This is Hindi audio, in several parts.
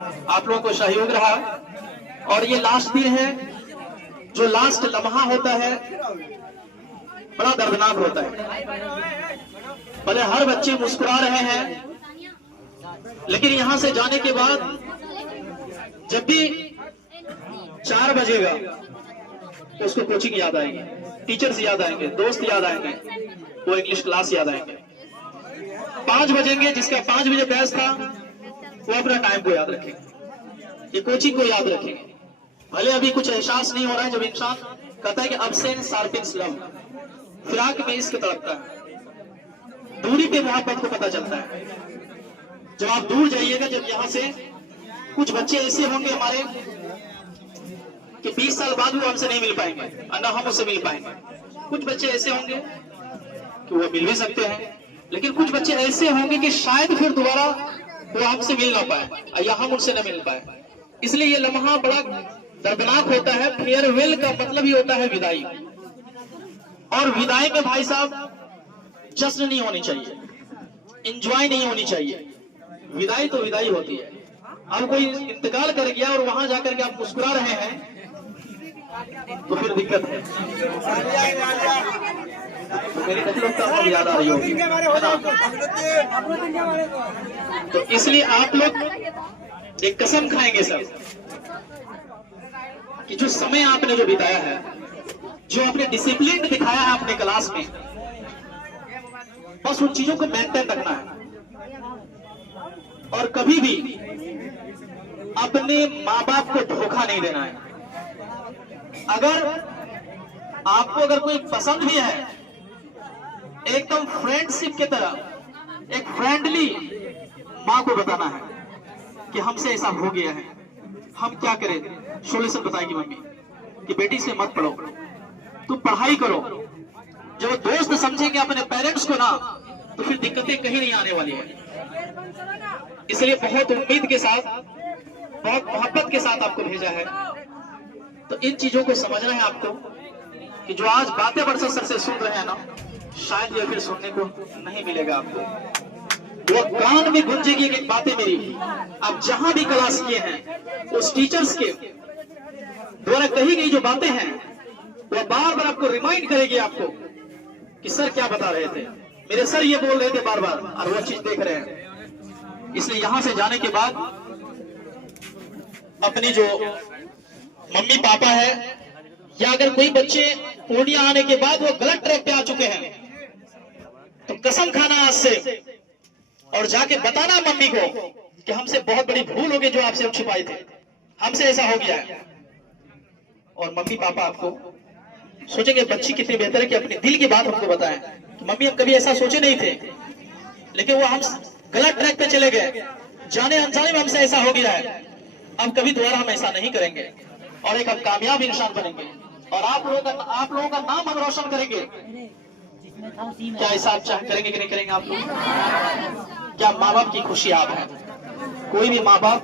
आप लोगों को सहयोग रहा। और ये लास्ट दिन है, जो लास्ट लम्हा होता है बड़ा दर्दनाक होता है। भले हर बच्चे मुस्कुरा रहे हैं, लेकिन यहां से जाने के बाद जब भी 4 बजेगा तो उसको कोचिंग याद आएंगे, टीचर्स याद आएंगे, दोस्त याद आएंगे, वो इंग्लिश क्लास याद आएंगे। 5 बजेंगे, जिसका 5 बजे बैच था वो अपना टाइम को याद रखेंगे, ये कोचिंग को याद रखेंगे। भले अभी कुछ एहसास नहीं हो रहा है, जब इंसान कहता है कि अब्सेंस शार्पन्स लव, फिराक में इश्क तड़पता है, दूरी पे मोहब्बत को पता चलता है। जब आप दूर जाइएगा, जब यहाँ से कुछ बच्चे ऐसे होंगे हमारे कि 20 साल बाद वो हमसे नहीं मिल पाएंगे और न हम उससे मिल पाएंगे। कुछ बच्चे ऐसे होंगे कि वो मिल भी सकते हैं, लेकिन कुछ बच्चे ऐसे होंगे कि शायद फिर दोबारा वो हमसे मिल ना पाए या हम उनसे न मिल पाए। इसलिए ये लम्हा बड़ा दर्दनाक होता है। फेयरवेल का मतलब ही होता है विदाई, और विदाई में भाई साहब जश्न नहीं होनी चाहिए, एंजॉय नहीं होनी चाहिए। विदाई तो विदाई होती है। अब कोई इंतकाल कर गया और वहां जाकर के आप मुस्कुरा रहे हैं तो फिर दिक्कत है। तो मेरी तकलीफ तो आपको याद आ रही होगी, तो इसलिए आप लोग एक कसम खाएंगे सब कि जो समय आपने जो बिताया है, जो आपने डिसिप्लिन दिखाया है अपने क्लास में, बस उन चीजों को मेंटेन रखना है। और कभी भी अपने माँ बाप को धोखा नहीं देना है। अगर आपको अगर कोई पसंद भी है, एकदम फ्रेंडशिप की तरह एक फ्रेंडली माँ को बताना है कि हमसे ऐसा हो गया है, हम क्या करें। सोल्यूशन बताएगी मम्मी कि बेटी से मत पढ़ो, तुम पढ़ाई करो। जब दोस्त समझेंगे अपने पेरेंट्स को ना, तो फिर दिक्कतें कहीं नहीं आने वाली है। इसलिए बहुत उम्मीद के साथ, बहुत मोहब्बत के साथ आपको भेजा है। तो इन चीजों को समझना है आपको कि जो आज बातें बरसों सर से सुन रहे हैं ना, शायद ये फिर सुनने को नहीं मिलेगा आपको। वो कान में गूंजेगी एक बातें मेरी, आप जहां भी क्लास किए हैं उस टीचर्स के द्वारा कही गई जो बातें हैं, वो बार बार आपको रिमाइंड करेगी आपको कि सर क्या बता रहे थे, मेरे सर ये बोल रहे थे बार बार, और वो चीज देख रहे हैं। इसलिए यहां से जाने के बाद अपनी जो मम्मी पापा है, या अगर कोई बच्चे पूर्णिया आने के बाद वो गलत ट्रैक पे आ चुके हैं, तो कसम खाना आज से और जाके बताना मम्मी को कि हमसे बहुत बड़ी भूल हो गई, जो आपसे हम छिपाए थे, हमसे ऐसा हो गया है। और मम्मी पापा आपको सोचेंगे बच्ची कितनी बेहतर है कि अपने दिल की बात हमको बताएं कि मम्मी हम कभी ऐसा सोचे नहीं थे, लेकिन वो हम गलत ट्रैक पे चले गए, जाने अनजाने में हमसे ऐसा हो गया है, अब कभी दोबारा हम ऐसा नहीं करेंगे और एक हम कामयाब इंसान बनेंगे और आप लोगों का नाम हम रोशन करेंगे। क्या ऐसा आप चाह करेंगे कि नहीं करेंगे आप लोग? क्या माँ बाप की खुशी आप है? कोई भी माँ बाप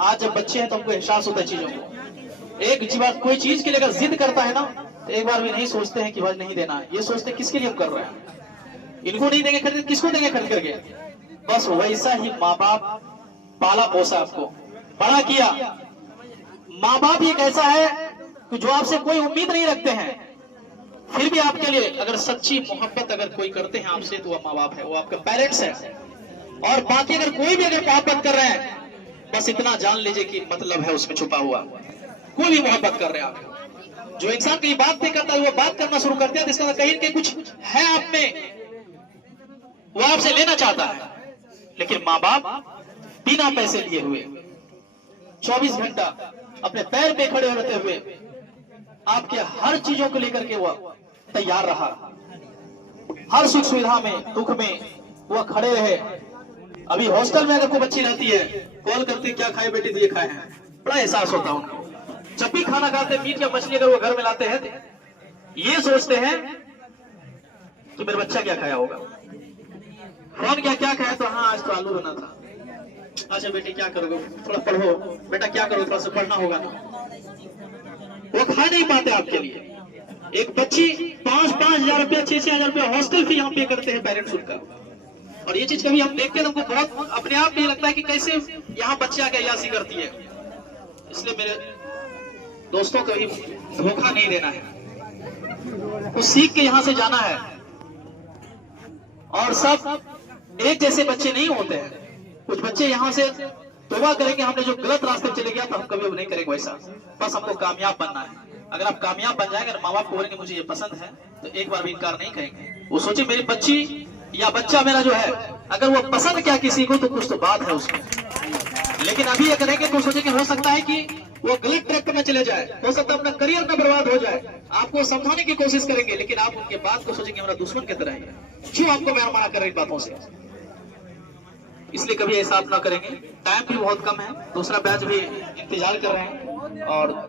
आज जब बच्चे हैं तो हमको एहसास होता है चीजों को। एक बात, कोई चीज के लिए अगर जिद करता है ना, तो एक बार भी नहीं सोचते हैं कि भाई नहीं देना है, ये सोचते हैं किसके लिए हम कर रहे हैं, इनको नहीं देंगे खरीद, किसको देंगे खरीद करके। बस वैसा ही माँ बाप पाला पोसा, आपको बड़ा किया। माँ बाप एक ऐसा है कि जो आपसे कोई उम्मीद नहीं रखते हैं, फिर भी आपके लिए अगर सच्ची मोहब्बत अगर कोई करते हैं आपसे, तो वह माँ बाप है, वो आपका पेरेंट्स है। और बाकी अगर कोई भी अगर मोहब्बत कर रहे हैं, बस इतना जान लीजिए कि मतलब है उसमें छुपा हुआ। कोई भी मोहब्बत कर रहे हैं आप, जो इंसान की बात नहीं करता है वो बात करना शुरू करते हैं, तो इसका मतलब कहीं ना कुछ है आप में, वो आपसे लेना चाहता है। लेकिन माँ बाप बिना पैसे लिए हुए 24 घंटा अपने पैर पे खड़े रहते हुए आपके हर चीजों को लेकर के वह तैयार रहा, हर सुख सुविधा में दुख में वह खड़े रहे। अभी हॉस्टल में अगर कोई बच्ची रहती है, कॉल करती क्या खाए बेटी, तो ये खाए हैं, बड़ा एहसास होता है उनको। जब भी खाना खाते, मीट या मछली अगर वो घर में लाते हैं, ये सोचते हैं कि मेरा बच्चा क्या खाया होगा। फोन क्या खाया, तो हाँ आज तो आलू बना था। अच्छा बेटी क्या करोगे, थोड़ा पढ़ो बेटा, क्या करोगे, थोड़ा सा पढ़ना होगा ना। वो खा नहीं पाते आपके लिए। एक बच्ची 5-5 हजार रुपया 6-6 हजार रुपया हॉस्टल फी यहाँ पे करते हैं पेरेंट्स उनका, और ये चीज कभी हम देखते हैं तो हमको बहुत अपने आप में लगता है कि कैसे यहाँ बच्चे आके अय्यासी करती है। इसलिए मेरे दोस्तों को भी धोखा नहीं देना है, कुछ सीख के यहाँ से जाना है। और सब एक जैसे बच्चे नहीं होते हैं, कुछ बच्चे यहाँ से तौबा करेंगे हमने जो गलत रास्ते पे चले गया तो हम कभी अब नहीं करेंगे वैसा। बस हमको कामयाब बनना है। अगर आप कामयाब बन जाएंगे, माँ बाप को बोलेंगे मुझे ये पसंद है, तो एक बार भी इनकार नहीं करेंगे। वो सोचे मेरी बच्ची या बच्चा मेरा जो है, अगर वो पसंद क्या किसी को तो कुछ तो बात है उसमें। लेकिन अभी ये करेंगे तो सोचेंगे हो सकता है कि वो गलत ट्रैक पर न चले जाए, हो सकता है अपना करियर में बर्बाद हो जाए। आपको समझाने की कोशिश करेंगे, लेकिन आप उनके बात को सोचेंगे हमारा दुश्मन की तरह है, क्यों आपको मैं मना कर रही बातों से। इसलिए कभी ऐसा आप ना करेंगे। टाइम भी बहुत कम है, दूसरा बैच भी इंतजार कर रहे हैं और